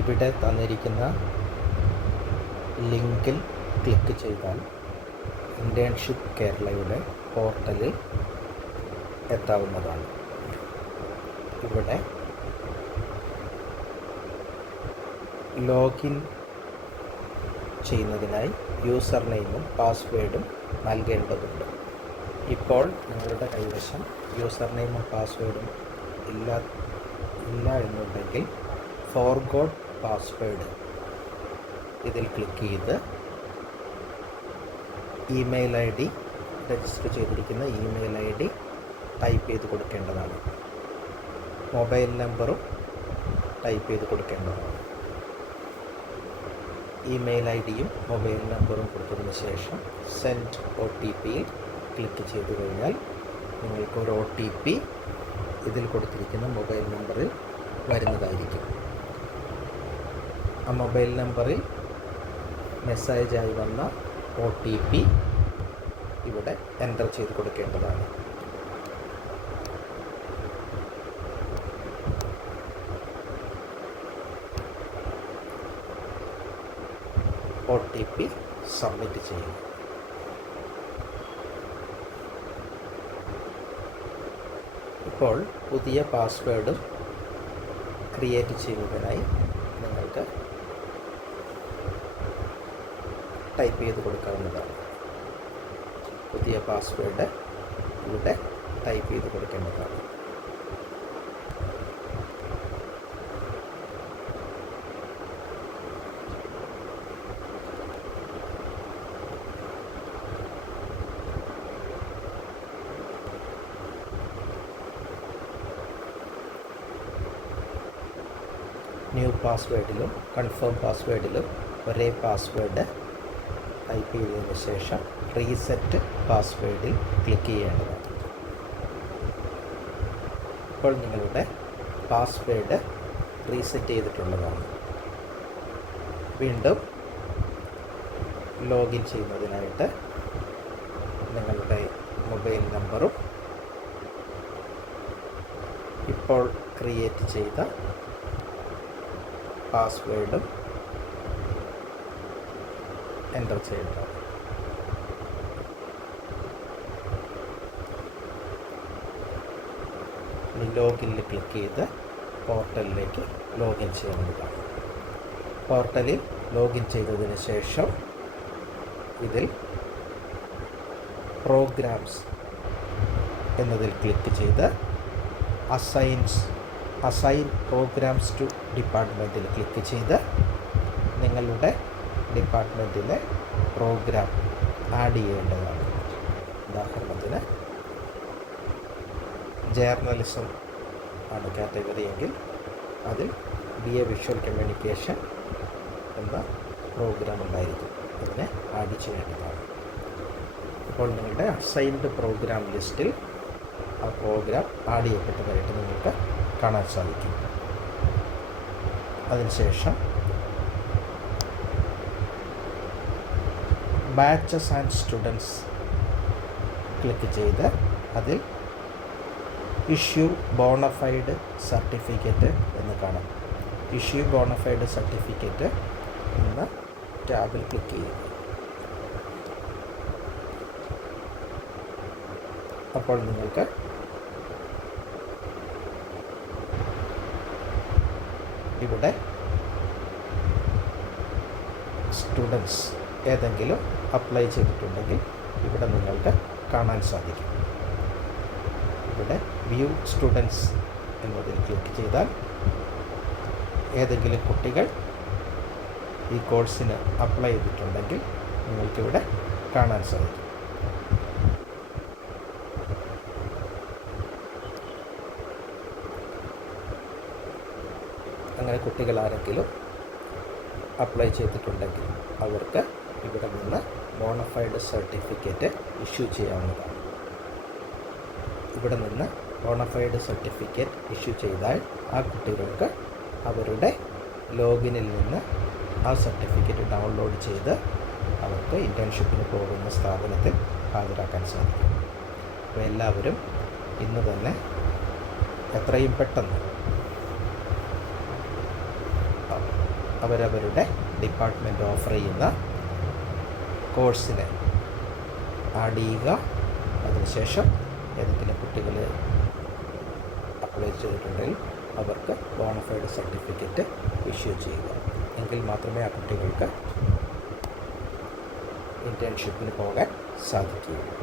ഇവിടെ തന്നിരിക്കുന്ന ലിങ്കിൽ ക്ലിക്ക് ചെയ്താൽ ഇൻറ്റേൺഷിപ്പ് കേരളയുടെ പോർട്ടലിൽ എത്താവുന്നതാണ്. ഇവിടെ ലോഗിൻ ചെയ്യുന്നതിനായി യൂസർ നെയിമും പാസ്വേഡും നൽകേണ്ടതുണ്ട്. ഇപ്പോൾ നിങ്ങളുടെ കൈവശം യൂസർ നെയിമും പാസ്വേഡും ഇല്ല എന്നുണ്ടെങ്കിൽ ഫോർഗോട്ട് പാസ്വേഡ് ഇതിൽ ക്ലിക്ക് ചെയ്ത് ഇമെയിൽ ഐ ഡി, രജിസ്റ്റർ ചെയ്തിരിക്കുന്ന ഇമെയിൽ ഐ ഡി ടൈപ്പ് ചെയ്ത് കൊടുക്കേണ്ടതാണ്. മൊബൈൽ നമ്പറും ടൈപ്പ് ചെയ്ത് കൊടുക്കേണ്ടതാണ്. ഇമെയിൽ ഐ ഡിയും മൊബൈൽ നമ്പറും കൊടുത്തതിന് ശേഷം സെൻഡ് OTP ക്ലിക്ക് ചെയ്ത് കഴിഞ്ഞാൽ നിങ്ങൾക്കൊരു OTP ഇതിൽ കൊടുത്തിരിക്കുന്ന മൊബൈൽ നമ്പറിൽ വരുന്നതായിരിക്കും. ആ മൊബൈൽ നമ്പറിൽ മെസ്സേജായി വന്ന OTP ഇവിടെ എൻ്റർ ചെയ്ത് കൊടുക്കേണ്ടതാണ്. OTP സബ്മിറ്റ് ചെയ്യുക. ഇപ്പോൾ പുതിയ പാസ്വേഡ് ക്രിയേറ്റ് ചെയ്യുന്നതിനായി നിങ്ങൾക്ക് ടൈപ്പ് ചെയ്ത് കൊടുക്കാവുന്നതാണ്. പുതിയ പാസ്വേഡ് ഇവിടെ ടൈപ്പ് ചെയ്ത് കൊടുക്കേണ്ടതാണ്. ന്യൂ പാസ്വേഡിലും കൺഫേം പാസ്വേഡിലും ഒരേ പാസ്വേഡ് ടൈപ്പ് ചെയ്തതിന് ശേഷം റീസെറ്റ് പാസ്വേഡിൽ ക്ലിക്ക് ചെയ്യേണ്ടതാണ്. ഇപ്പോൾ നിങ്ങളുടെ പാസ്വേഡ് റീസെറ്റ് ചെയ്തിട്ടുള്ളതാണ്. വീണ്ടും ലോഗിൻ ചെയ്യുന്നതിനായിട്ട് നിങ്ങളുടെ മൊബൈൽ നമ്പറും ഇപ്പോൾ ക്രിയേറ്റ് ചെയ്ത പാസ്വേഡും എൻ്റർ ചെയ്യേണ്ടതാണ്. ലോഗിനിൽ ക്ലിക്ക് ചെയ്ത് പോർട്ടലിലേക്ക് ലോഗിൻ ചെയ്യേണ്ടതാണ്. പോർട്ടലിൽ ലോഗിൻ ചെയ്തതിന് ശേഷം ഇതിൽ പ്രോഗ്രാംസ് എന്നതിൽ ക്ലിക്ക് ചെയ്ത് അസൈൻ പ്രോഗ്രാംസ് ടു ഡിപ്പാർട്ട്മെൻറ്റിൽ ക്ലിക്ക് ചെയ്ത് നിങ്ങളുടെ ഡിപ്പാർട്ട്മെൻറ്റിലെ പ്രോഗ്രാം ആഡ് ചെയ്യേണ്ടതാണ്. ഉദാഹരണത്തിന് ജേർണലിസം ആണ് കാറ്റഗറി എങ്കിൽ അതിൽ BA വിഷ്വൽ കമ്മ്യൂണിക്കേഷൻ എന്ന പ്രോഗ്രാം ഉണ്ടായിരിക്കും. അതിനെ ആഡ് ചെയ്യേണ്ടതാണ്. അപ്പോൾ നിങ്ങളുടെ അസൈൻഡ് പ്രോഗ്രാം ലിസ്റ്റിൽ ആ പ്രോഗ്രാം ആഡ് ചെയ്യപ്പെട്ടതായിട്ട് നിങ്ങൾക്ക് കാണാൻ സാധിക്കും. അതിനുശേഷം ബാച്ചസ് ആൻഡ് സ്റ്റുഡൻസ് ക്ലിക്ക് ചെയ്ത് അതിൽ ഇഷ്യൂ ബോണഫൈഡ് സർട്ടിഫിക്കറ്റ് എന്ന് കാണാം. ഇഷ്യൂ ബോണഫൈഡ് സർട്ടിഫിക്കറ്റ് എന്ന ടാബിൽ ക്ലിക്ക് ചെയ്യുക. അപ്പോൾ നിങ്ങൾക്ക് ഇവിടെ സ്റ്റുഡൻസ് ഏതെങ്കിലും അപ്ലൈ ചെയ്തിട്ടുണ്ടെങ്കിൽ ഇവിടെ നിങ്ങൾക്ക് കാണാൻ സാധിക്കും. ഇവിടെ വ്യൂ സ്റ്റുഡൻസ് എന്നതിൽ ക്ലിക്ക് ചെയ്താൽ ഏതെങ്കിലും കുട്ടികൾ ഈ കോഴ്സിന് അപ്ലൈ ചെയ്തിട്ടുണ്ടെങ്കിൽ നിങ്ങൾക്കിവിടെ കാണാൻ സാധിക്കും. അങ്ങനെ കുട്ടികൾ ആരെങ്കിലും അപ്ലൈ ചെയ്തിട്ടുണ്ടെങ്കിൽ അവർക്ക് ഇവിടെ നിന്ന് ബോണഫൈഡ് സർട്ടിഫിക്കറ്റ് ഇഷ്യൂ ചെയ്യാവുന്നതാണ്. ഇവിടെ നിന്ന് ബോണഫൈഡ് സർട്ടിഫിക്കറ്റ് ഇഷ്യൂ ചെയ്താൽ ആ കുട്ടികൾക്ക് അവരുടെ ലോഗിനിൽ നിന്ന് ആ സർട്ടിഫിക്കറ്റ് ഡൗൺലോഡ് ചെയ്ത് അവർക്ക് ഇൻറ്റേൺഷിപ്പിന് പോകുന്ന സ്ഥാപനത്തിൽ ഹാജരാക്കാൻ സാധിക്കും. അപ്പോൾ എല്ലാവരും ഇന്ന് തന്നെ എത്രയും പെട്ടെന്ന് അവരവരുടെ ഡിപ്പാർട്ട്മെൻറ്റ് ഓഫർ ചെയ്യുന്ന കോഴ്സിന് ആഡ് ചെയ്യുക. അതിനുശേഷം ഏതെങ്കിലും കുട്ടികൾ അപ്ലൈ ചെയ്തിട്ടുണ്ടെങ്കിൽ അവർക്ക് ബോണഫൈഡ് സർട്ടിഫിക്കറ്റ് ഇഷ്യൂ ചെയ്യുക. എങ്കിൽ മാത്രമേ ആ കുട്ടികൾക്ക് ഇൻറ്റേൺഷിപ്പിന് പോകാൻ സാധിക്കുകയുള്ളൂ.